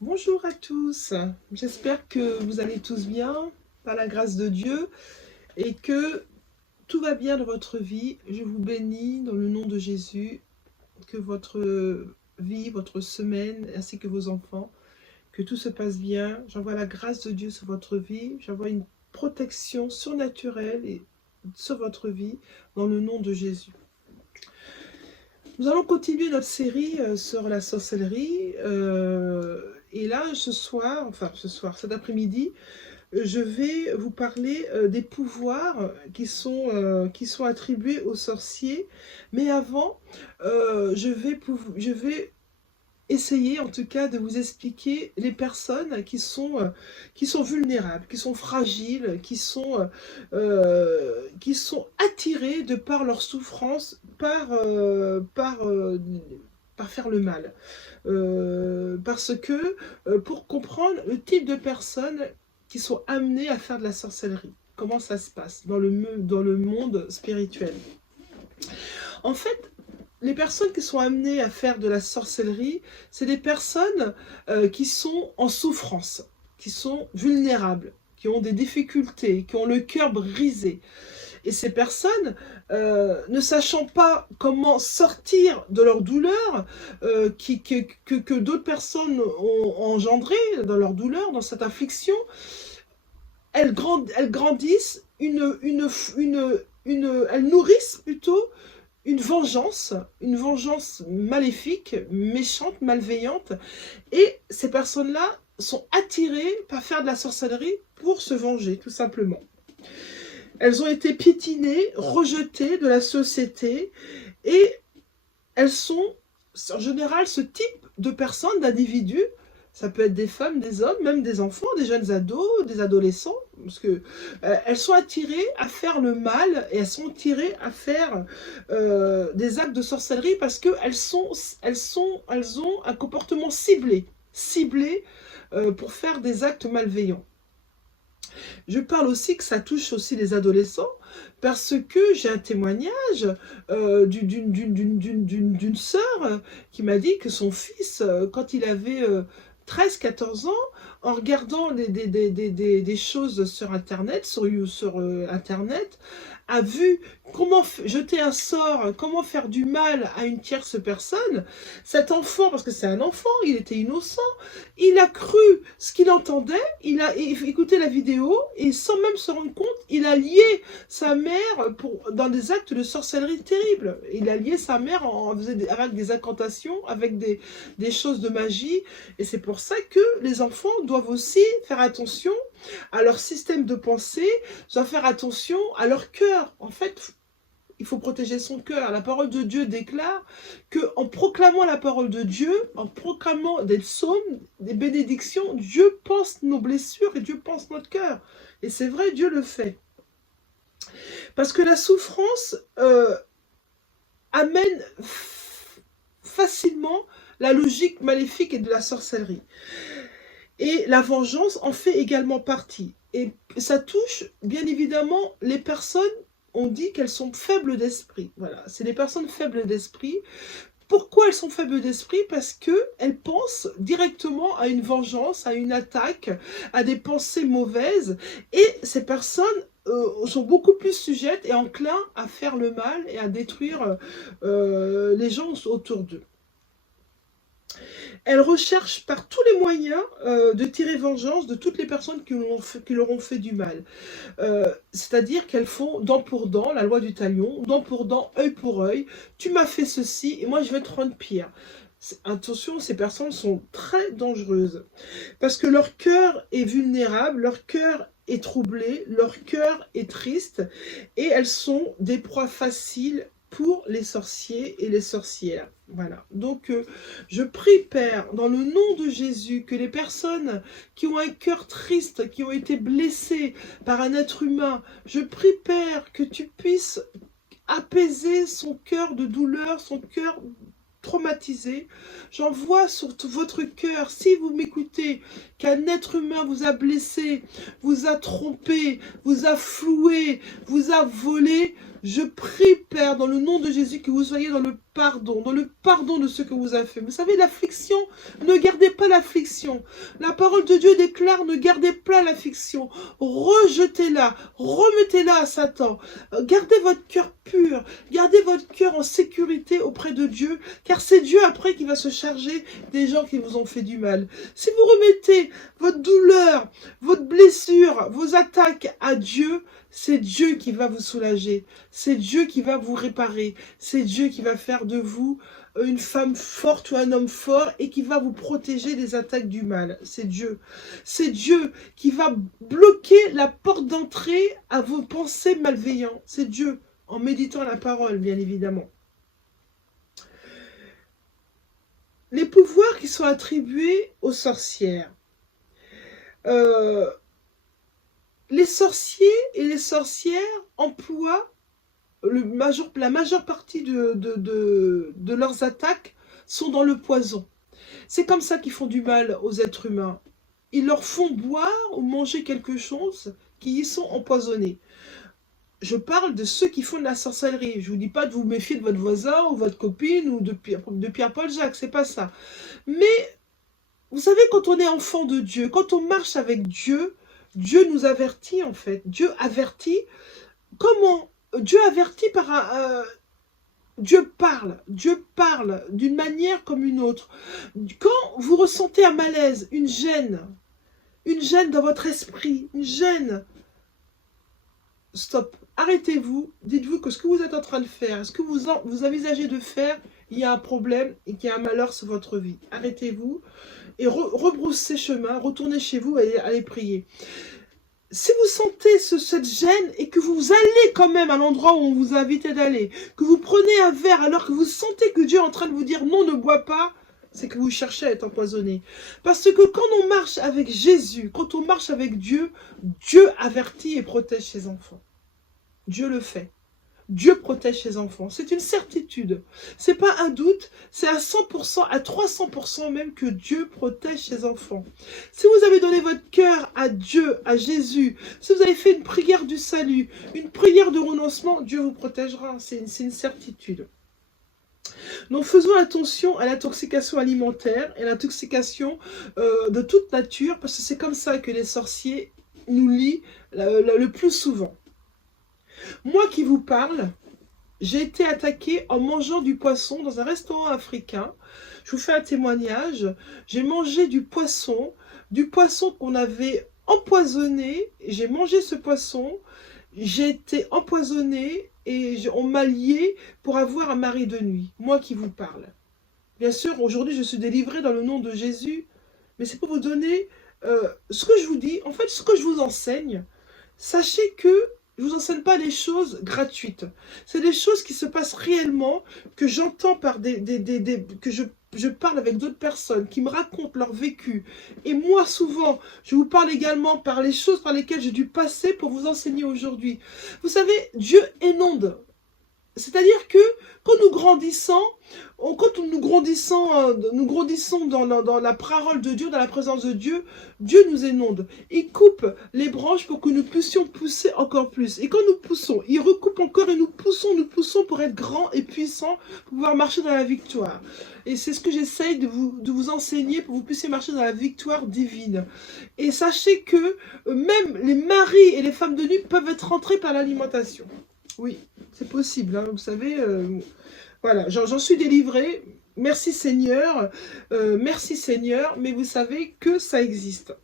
Bonjour à tous, j'espère que vous allez tous bien, par la grâce de Dieu, et que tout va bien dans votre vie. Je vous bénis dans le nom de Jésus, que votre vie, votre semaine, ainsi que vos enfants, que tout se passe bien. J'envoie la grâce de Dieu sur votre vie, j'envoie une protection surnaturelle sur votre vie, dans le nom de Jésus. Nous allons continuer notre série sur la sorcellerie. Et là, cet après-midi, je vais vous parler des pouvoirs qui sont attribués aux sorciers. Mais avant, je vais essayer en tout cas de vous expliquer les personnes qui sont vulnérables, qui sont fragiles, qui sont attirées de par leur souffrance, par faire le mal. Parce que pour comprendre le type de personnes qui sont amenées à faire de la sorcellerie, comment ça se passe dans le monde spirituel. En fait, les personnes qui sont amenées à faire de la sorcellerie, c'est des personnes qui sont en souffrance, qui sont vulnérables, qui ont des difficultés, qui ont le cœur brisé. Et ces personnes, ne sachant pas comment sortir de leur douleur, que d'autres personnes ont engendré dans leur douleur, dans cette affliction, elles grandissent, elles nourrissent plutôt une vengeance maléfique, méchante, malveillante. Et ces personnes-là sont attirées par faire de la sorcellerie pour se venger, tout simplement. Elles ont été piétinées, rejetées de la société, et elles sont, en général, ce type de personnes, d'individus, ça peut être des femmes, des hommes, même des enfants, des jeunes ados, des adolescents, parce que elles sont attirées à faire le mal, et elles sont attirées à faire des actes de sorcellerie, parce qu'elles ont un comportement ciblé pour faire des actes malveillants. Je parle aussi que ça touche aussi les adolescents, parce que j'ai un témoignage d'une sœur qui m'a dit que son fils, quand il avait 13-14 ans, en regardant des choses sur Internet, Internet, a vu comment jeter un sort, comment faire du mal à une tierce personne. Cet enfant, parce que c'est un enfant, il était innocent, il a cru ce qu'il entendait, il a écouté la vidéo, et sans même se rendre compte, il a lié sa mère dans des actes de sorcellerie terribles. Il a lié sa mère avec des incantations, avec des choses de magie, et c'est pour ça que les enfants doivent aussi faire attention à leur système de pensée, doivent faire attention à leur cœur. En fait, il faut protéger son cœur. La parole de Dieu déclare qu'en proclamant la parole de Dieu, en proclamant des psaumes, des bénédictions, Dieu pense nos blessures et Dieu pense notre cœur. Et c'est vrai, Dieu le fait. Parce que la souffrance amène facilement la logique maléfique et de la sorcellerie. Et la vengeance en fait également partie. Et ça touche bien évidemment les personnes. On dit qu'elles sont faibles d'esprit. Voilà, c'est des personnes faibles d'esprit. Pourquoi elles sont faibles d'esprit? Parce qu'elles pensent directement à une vengeance, à une attaque, à des pensées mauvaises. Et ces personnes sont beaucoup plus sujettes et enclins à faire le mal et à détruire les gens autour d'eux. Elles recherchent par tous les moyens de tirer vengeance de toutes les personnes qui leur ont fait du mal. C'est-à-dire qu'elles font dent pour dent, la loi du talion, dent pour dent, œil pour œil. Tu m'as fait ceci et moi je vais te rendre pire. Attention, ces personnes sont très dangereuses. Parce que leur cœur est vulnérable, leur cœur est troublé, leur cœur est triste. Et elles sont des proies faciles pour les sorciers et les sorcières. Voilà. Donc, je prie, Père, dans le nom de Jésus, que les personnes qui ont un cœur triste, qui ont été blessées par un être humain, je prie, Père, que tu puisses apaiser son cœur de douleur, son cœur traumatisé. J'envoie sur votre cœur, si vous m'écoutez, qu'un être humain vous a blessé, vous a trompé, vous a floué, vous a volé. Je prie, Père, dans le nom de Jésus, que vous soyez dans le pardon de ce que vous avez fait. Vous savez, l'affliction, ne gardez pas l'affliction. La parole de Dieu déclare, ne gardez pas l'affliction. Rejetez-la, remettez-la à Satan. Gardez votre cœur pur, gardez votre cœur en sécurité auprès de Dieu, car c'est Dieu après qui va se charger des gens qui vous ont fait du mal. Si vous remettez votre douleur, votre blessure, vos attaques à Dieu, c'est Dieu qui va vous soulager, c'est Dieu qui va vous réparer, c'est Dieu qui va faire de vous une femme forte ou un homme fort et qui va vous protéger des attaques du mal. C'est Dieu. C'est Dieu qui va bloquer la porte d'entrée à vos pensées malveillantes. C'est Dieu, en méditant la parole, bien évidemment. Les pouvoirs qui sont attribués aux sorcières. Les sorciers et les sorcières emploient la majeure partie de leurs attaques sont dans le poison. C'est comme ça qu'ils font du mal aux êtres humains. Ils leur font boire ou manger quelque chose qui y sont empoisonnés. Je parle de ceux qui font de la sorcellerie. Je ne vous dis pas de vous méfier de votre voisin ou votre copine ou de Pierre-Paul Jacques, c'est pas ça. Mais vous savez, quand on est enfant de Dieu, quand on marche avec Dieu, Dieu nous avertit en fait. Dieu avertit. Comment? Dieu avertit par Dieu parle d'une manière comme une autre. Quand vous ressentez un malaise, une gêne dans votre esprit, une gêne, stop, arrêtez-vous, dites-vous que ce que vous êtes en train de faire, ce que vous envisagez de faire, il y a un problème et qu'il y a un malheur sur votre vie. Arrêtez-vous et rebroussez chemin, retournez chez vous et allez prier. Si vous sentez cette gêne et que vous allez quand même à l'endroit où on vous a invité d'aller, que vous prenez un verre alors que vous sentez que Dieu est en train de vous dire non, ne bois pas, c'est que vous cherchez à être empoisonné. Parce que quand on marche avec Jésus, quand on marche avec Dieu, Dieu avertit et protège ses enfants. Dieu le fait. Dieu protège ses enfants. C'est une certitude. C'est pas un doute, c'est à 100%, à 300% même que Dieu protège ses enfants. Si vous avez donné votre cœur à Dieu, à Jésus, si vous avez fait une prière du salut, une prière de renoncement, Dieu vous protégera. C'est une certitude. Donc faisons attention à l'intoxication alimentaire et l'intoxication de toute nature, parce que c'est comme ça que les sorciers nous lient le plus souvent. Moi qui vous parle, j'ai été attaquée en mangeant du poisson dans un restaurant africain. Je vous fais un témoignage. J'ai mangé du poisson qu'on avait empoisonné. J'ai mangé ce poisson. J'ai été empoisonnée et on m'a liée pour avoir un mari de nuit. Moi qui vous parle. Bien sûr, aujourd'hui, je suis délivrée dans le nom de Jésus. Mais c'est pour vous donner ce que je vous dis. En fait, ce que je vous enseigne, sachez que je ne vous enseigne pas des choses gratuites. C'est des choses qui se passent réellement, que j'entends par que je parle avec d'autres personnes, qui me racontent leur vécu. Et moi, souvent, je vous parle également par les choses par lesquelles j'ai dû passer pour vous enseigner aujourd'hui. Vous savez, Dieu inonde. C'est-à-dire que quand nous grandissons dans la parole de Dieu, dans la présence de Dieu, Dieu nous inonde. Il coupe les branches pour que nous puissions pousser encore plus. Et quand nous poussons, il recoupe encore et nous poussons pour être grands et puissants, pour pouvoir marcher dans la victoire. Et c'est ce que j'essaye de vous enseigner pour que vous puissiez marcher dans la victoire divine. Et sachez que même les maris et les femmes de nuit peuvent être rentrés par l'alimentation. Oui, c'est possible, hein, vous savez, voilà, j'en suis délivrée, merci Seigneur, mais vous savez que ça existe.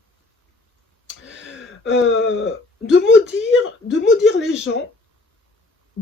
De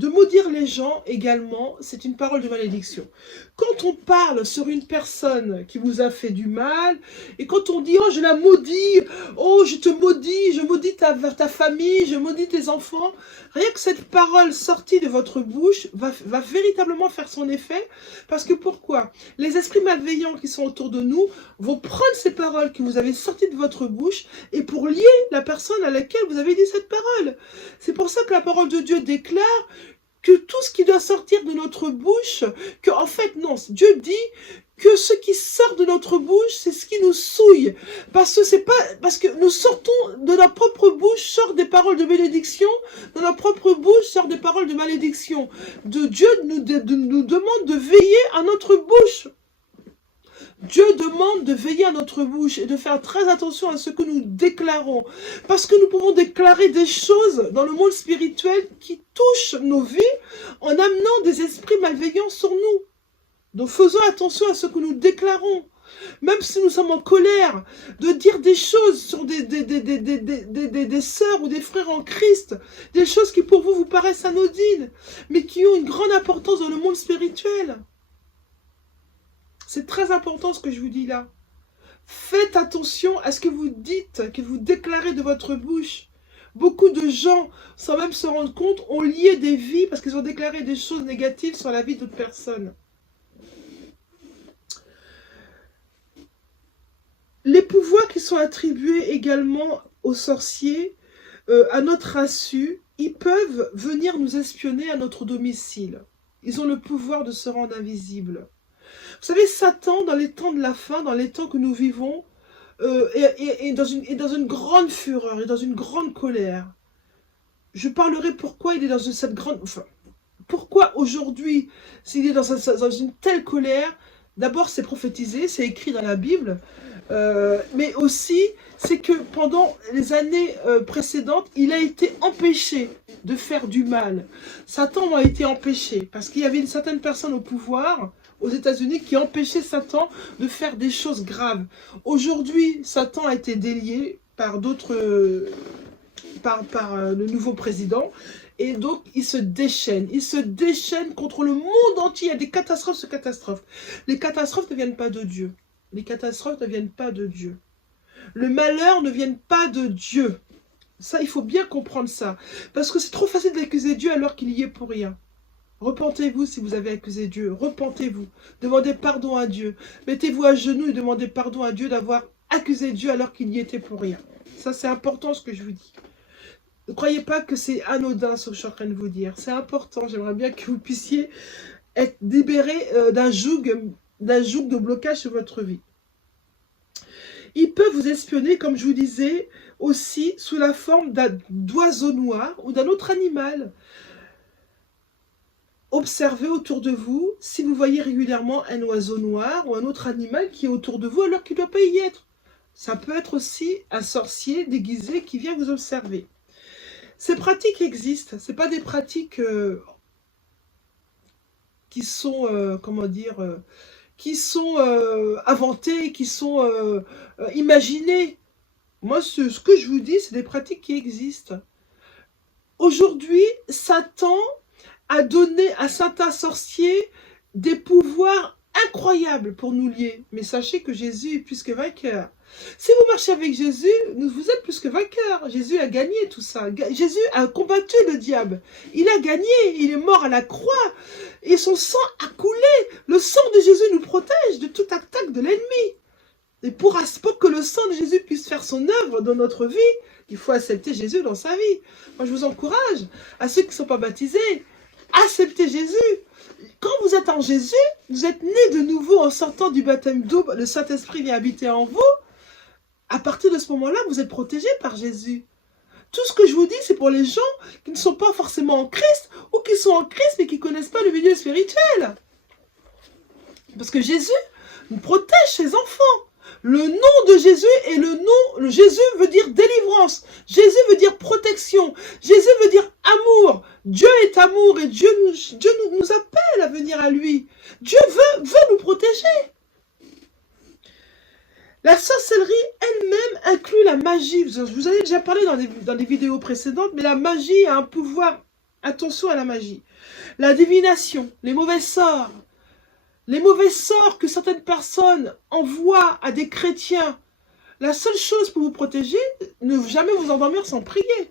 maudire les gens également, c'est une parole de malédiction. Quand on parle sur une personne qui vous a fait du mal, et quand on dit « Oh, je la maudis, oh, je te maudis, je maudis ta famille, je maudis tes enfants », rien que cette parole sortie de votre bouche va véritablement faire son effet. Parce que pourquoi? Les esprits malveillants qui sont autour de nous vont prendre ces paroles que vous avez sorties de votre bouche et pour lier la personne à laquelle vous avez dit cette parole. C'est pour ça que la parole de Dieu déclare que tout ce qui doit sortir de notre bouche, que en fait non, Dieu dit que ce qui sort de notre bouche, c'est ce qui nous souille. Parce que nous sortons de notre propre bouche, sortent des paroles de bénédiction, de notre propre bouche sortent des paroles de malédiction. Dieu nous demande de veiller à notre bouche. Dieu demande de veiller à notre bouche et de faire très attention à ce que nous déclarons. Parce que nous pouvons déclarer des choses dans le monde spirituel qui touchent nos vies en amenant des esprits malveillants sur nous. Donc faisons attention à ce que nous déclarons. Même si nous sommes en colère, de dire des choses sur des sœurs ou des frères en Christ, des choses qui pour vous vous paraissent anodines, mais qui ont une grande importance dans le monde spirituel. C'est très important ce que je vous dis là. Faites attention à ce que vous dites, que vous déclarez de votre bouche. Beaucoup de gens, sans même se rendre compte, ont lié des vies parce qu'ils ont déclaré des choses négatives sur la vie d'autres personnes. Les pouvoirs qui sont attribués également aux sorciers, à notre insu, ils peuvent venir nous espionner à notre domicile. Ils ont le pouvoir de se rendre invisibles. Vous savez, Satan, dans les temps de la fin, dans les temps que nous vivons, est dans une grande fureur, et dans une grande colère. Je parlerai pourquoi il est dans cette grande... Enfin, pourquoi aujourd'hui, s'il est dans une telle colère, d'abord c'est prophétisé, c'est écrit dans la Bible, mais aussi c'est que pendant les années précédentes, il a été empêché de faire du mal. Satan a été empêché parce qu'il y avait une certaine personne au pouvoir aux États-Unis qui empêchait Satan de faire des choses graves. Aujourd'hui, Satan a été délié par d'autres, par le nouveau président. Et donc, il se déchaîne contre le monde entier. Il y a des catastrophes sur catastrophes. Les catastrophes ne viennent pas de Dieu. Les catastrophes ne viennent pas de Dieu. Le malheur ne vient pas de Dieu. Ça, il faut bien comprendre ça. Parce que c'est trop facile d'accuser Dieu alors qu'il y est pour rien. Repentez-vous si vous avez accusé Dieu. Repentez-vous. Demandez pardon à Dieu. Mettez-vous à genoux et demandez pardon à Dieu d'avoir accusé Dieu alors qu'il y était pour rien. Ça, c'est important ce que je vous dis. Ne croyez pas que c'est anodin ce que je suis en train de vous dire. C'est important. J'aimerais bien que vous puissiez être libérés d'un joug de blocage sur votre vie. Ils peuvent vous espionner, comme je vous disais, aussi sous la forme d'oiseau noir ou d'un autre animal. Observez autour de vous si vous voyez régulièrement un oiseau noir ou un autre animal qui est autour de vous alors qu'il ne doit pas y être. Ça peut être aussi un sorcier déguisé qui vient vous observer. Ces pratiques existent. Ce pas des pratiques qui sont, comment dire, qui sont inventées, qui sont imaginées. Moi, ce que je vous dis, c'est des pratiques qui existent. Aujourd'hui, Satan a donné à certains sorciers des pouvoirs incroyables pour nous lier. Mais sachez que Jésus est plus que vainqueur. Si vous marchez avec Jésus, vous êtes plus que vainqueur. Jésus a gagné tout ça. Jésus a combattu le diable. Il a gagné. Il est mort à la croix. Et son sang a coulé. Le sang de Jésus nous protège de toute attaque de l'ennemi. Et pour que le sang de Jésus puisse faire son œuvre dans notre vie, il faut accepter Jésus dans sa vie. Moi, je vous encourage, à ceux qui ne sont pas baptisés, acceptez Jésus. Quand vous êtes en Jésus, vous êtes né de nouveau en sortant du baptême d'eau, le Saint-Esprit vient habiter en vous. À partir de ce moment-là, vous êtes protégés par Jésus. Tout ce que je vous dis, c'est pour les gens qui ne sont pas forcément en Christ ou qui sont en Christ mais qui ne connaissent pas le milieu spirituel. Parce que Jésus nous protège ses enfants. Le nom de Jésus est le Jésus veut dire délivrance. Jésus veut dire protection. Jésus veut dire amour. Dieu est amour et Dieu nous appelle à venir à lui. Dieu veut nous protéger. La sorcellerie elle-même inclut la magie. Je vous en ai déjà parlé dans des vidéos précédentes, mais la magie a un pouvoir. Attention à la magie. La divination, les mauvais sorts. Les mauvais sorts que certaines personnes envoient à des chrétiens. La seule chose pour vous protéger, ne jamais vous endormir sans prier.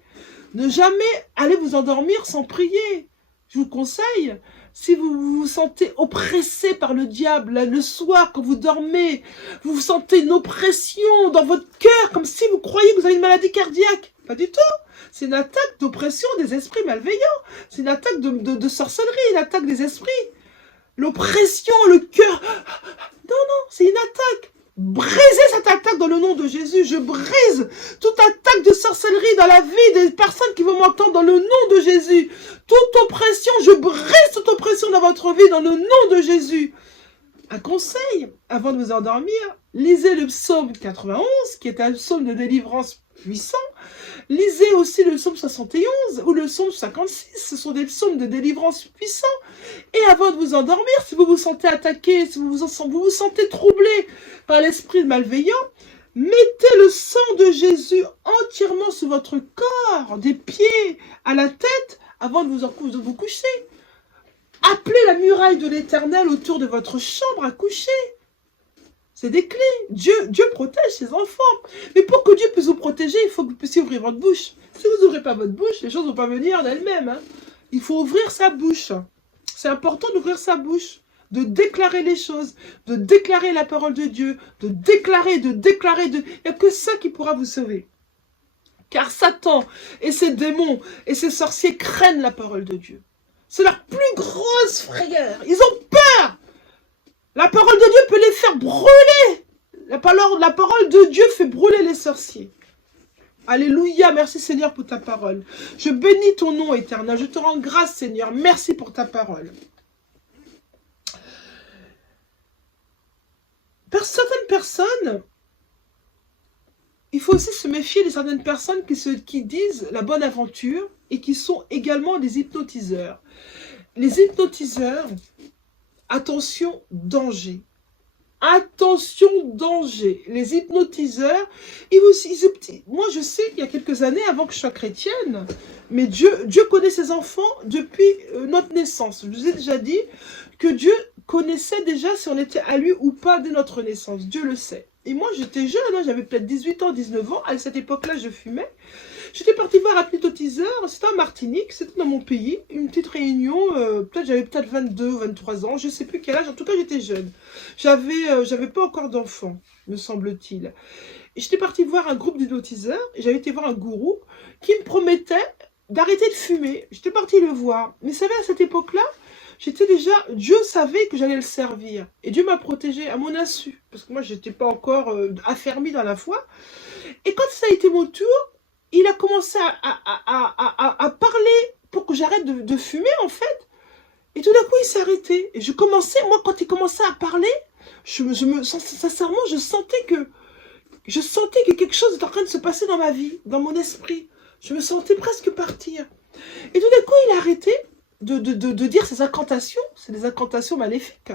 Ne jamais aller vous endormir sans prier. Je vous conseille, si vous vous sentez oppressé par le diable, le soir quand vous dormez, vous sentez une oppression dans votre cœur, comme si vous croyiez que vous avez une maladie cardiaque. Pas du tout. C'est une attaque d'oppression des esprits malveillants. C'est une attaque de sorcellerie, une attaque des esprits. L'oppression, le cœur. Non, c'est une attaque. Brisez cette attaque dans le nom de Jésus. je brise toute attaque de sorcellerie dans la vie des personnes qui vont m'entendre dans le nom de Jésus. Toute oppression, je brise toute oppression dans votre vie dans le nom de Jésus. Un conseil, avant de vous endormir, lisez le psaume 91, qui est un psaume de délivrance puissant. Lisez aussi le psaume 71 ou le psaume 56. Ce sont des psaumes de délivrance puissants. Et avant de vous endormir, si vous vous sentez attaqué, si vous vous sentez troublé par l'esprit malveillant, mettez le sang de Jésus entièrement sur votre corps, des pieds à la tête, avant de vous coucher. Appelez la muraille de l'Éternel autour de votre chambre à coucher. C'est des clés. Dieu protège ses enfants. Mais pour que Dieu puisse vous protéger, il faut que vous puissiez ouvrir votre bouche. Si vous n'ouvrez pas votre bouche, les choses ne vont pas venir d'elles-mêmes. Hein. Il faut ouvrir sa bouche. C'est important d'ouvrir sa bouche, de déclarer les choses, de déclarer la parole de Dieu, de déclarer. Il n'y a que ça qui pourra vous sauver. Car Satan et ses démons et ses sorciers craignent la parole de Dieu. C'est leur plus grosse frayeur. Ils ont peur. La parole de Dieu peut les faire brûler. La parole de Dieu fait brûler les sorciers. Alléluia, merci Seigneur pour ta parole. Je bénis ton nom éternel. Je te rends grâce Seigneur. Merci pour ta parole. Certaines personnes, il faut aussi se méfier de certaines personnes qui disent la bonne aventure et qui sont également des hypnotiseurs. Les hypnotiseurs, attention, danger. Attention, danger. Les hypnotiseurs, moi je sais qu'il y a quelques années, avant que je sois chrétienne, mais Dieu connaît ses enfants depuis notre naissance. Je vous ai déjà dit que Dieu connaissait déjà si on était à lui ou pas dès notre naissance. Dieu le sait. Et moi j'étais jeune, hein, j'avais peut-être 18 ans, 19 ans. À cette époque-là, je fumais. J'étais partie voir un hypnotiseur, c'était en Martinique, c'était dans mon pays, une petite réunion, j'avais peut-être 22, 23 ans, je ne sais plus quel âge, en tout cas j'étais jeune. J'avais pas encore d'enfant, me semble-t-il. J'étais partie voir un groupe d'hypnotiseurs, et j'avais été voir un gourou qui me promettait d'arrêter de fumer. J'étais partie le voir. Mais vous savez, à cette époque-là, Dieu savait que j'allais le servir. Et Dieu m'a protégée à mon insu, parce que moi je n'étais pas encore affermie dans la foi. Et quand ça a été mon tour, il a commencé à parler pour que j'arrête de fumer, en fait. Et tout d'un coup, il s'est arrêté. Et moi, quand il commençait à parler, sincèrement, je sentais que quelque chose était en train de se passer dans ma vie, dans mon esprit. Je me sentais presque partir. Et tout d'un coup, il a arrêté de dire ces incantations. C'est des incantations maléfiques.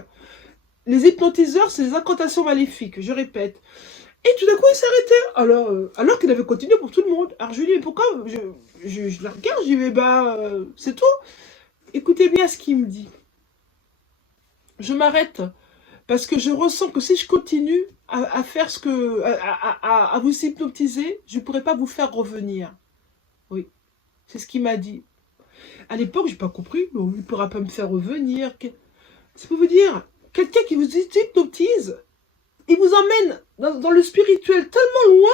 Les hypnotiseurs, c'est des incantations maléfiques, je répète. Et tout d'un coup, il s'est arrêté. Alors qu'il avait continué pour tout le monde. Alors je lui dis, mais pourquoi je la regarde, je lui dis, c'est tout. Écoutez bien ce qu'il me dit. Je m'arrête parce que je ressens que si je continue à faire à vous hypnotiser, je ne pourrai pas vous faire revenir. Oui, c'est ce qu'il m'a dit. À l'époque, je n'ai pas compris. Il ne pourra pas me faire revenir. C'est pour vous dire, quelqu'un qui vous hypnotise, il vous emmène dans le spirituel tellement loin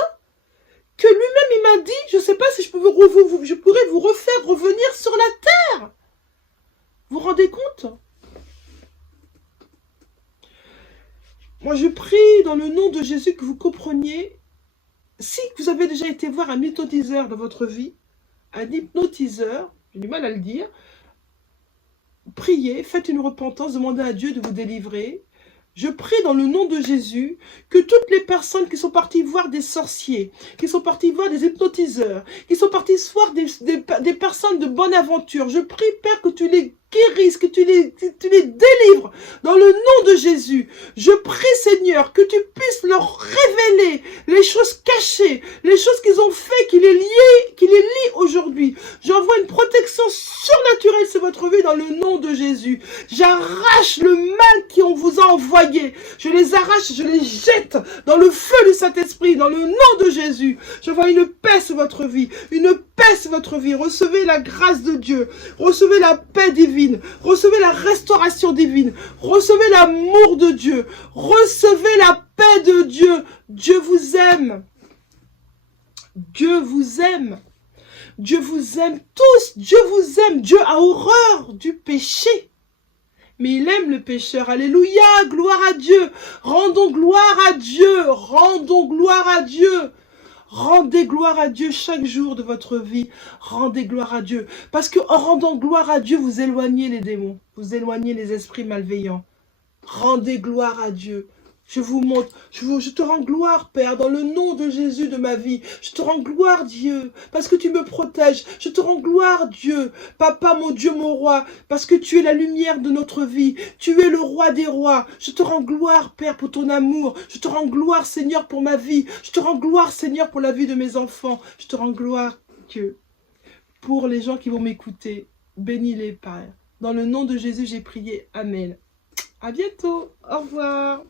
que lui-même, il m'a dit, je ne sais pas si je pourrais vous refaire revenir sur la terre. Vous vous rendez compte? Moi, je prie dans le nom de Jésus que vous compreniez, si vous avez déjà été voir un hypnotiseur dans votre vie, un hypnotiseur, j'ai du mal à le dire, priez, faites une repentance, demandez à Dieu de vous délivrer. Je prie dans le nom de Jésus que toutes les personnes qui sont parties voir des sorciers, qui sont parties voir des hypnotiseurs, qui sont parties voir des personnes de bonne aventure, je prie, Père, que tu les guérisses, que tu les délivres dans le nom de Jésus. Je prie, Seigneur, que tu puisses leur révéler les choses cachées, les choses qu'ils ont fait, qui les lient aujourd'hui. J'envoie une protection surnaturelle sur votre vie dans le nom de Jésus. J'arrache le mal qu'on vous a envoyé. Je les arrache, je les jette dans le feu du Saint-Esprit, dans le nom de Jésus. J'envoie une paix sur votre vie, une paix sur votre vie. Recevez la grâce de Dieu, recevez la paix divine. Recevez la restauration divine. Recevez l'amour de Dieu. Recevez la paix de Dieu. Dieu vous aime. Dieu vous aime. Dieu vous aime tous. Dieu vous aime. Dieu a horreur du péché. Mais il aime le pécheur. Alléluia. Gloire à Dieu. Rendons gloire à Dieu. Rendons gloire à Dieu. Rendez gloire à Dieu chaque jour de votre vie. Rendez gloire à Dieu. Parce qu'en rendant gloire à Dieu, vous éloignez les démons. Vous éloignez les esprits malveillants. Rendez gloire à Dieu. Je vous montre, je te rends gloire, Père, dans le nom de Jésus de ma vie. Je te rends gloire, Dieu, parce que tu me protèges. Je te rends gloire, Dieu, Papa, mon Dieu, mon roi, parce que tu es la lumière de notre vie. Tu es le roi des rois. Je te rends gloire, Père, pour ton amour. Je te rends gloire, Seigneur, pour ma vie. Je te rends gloire, Seigneur, pour la vie de mes enfants. Je te rends gloire, Dieu, pour les gens qui vont m'écouter. Bénis-les, Père. Dans le nom de Jésus, j'ai prié. Amen. À bientôt. Au revoir.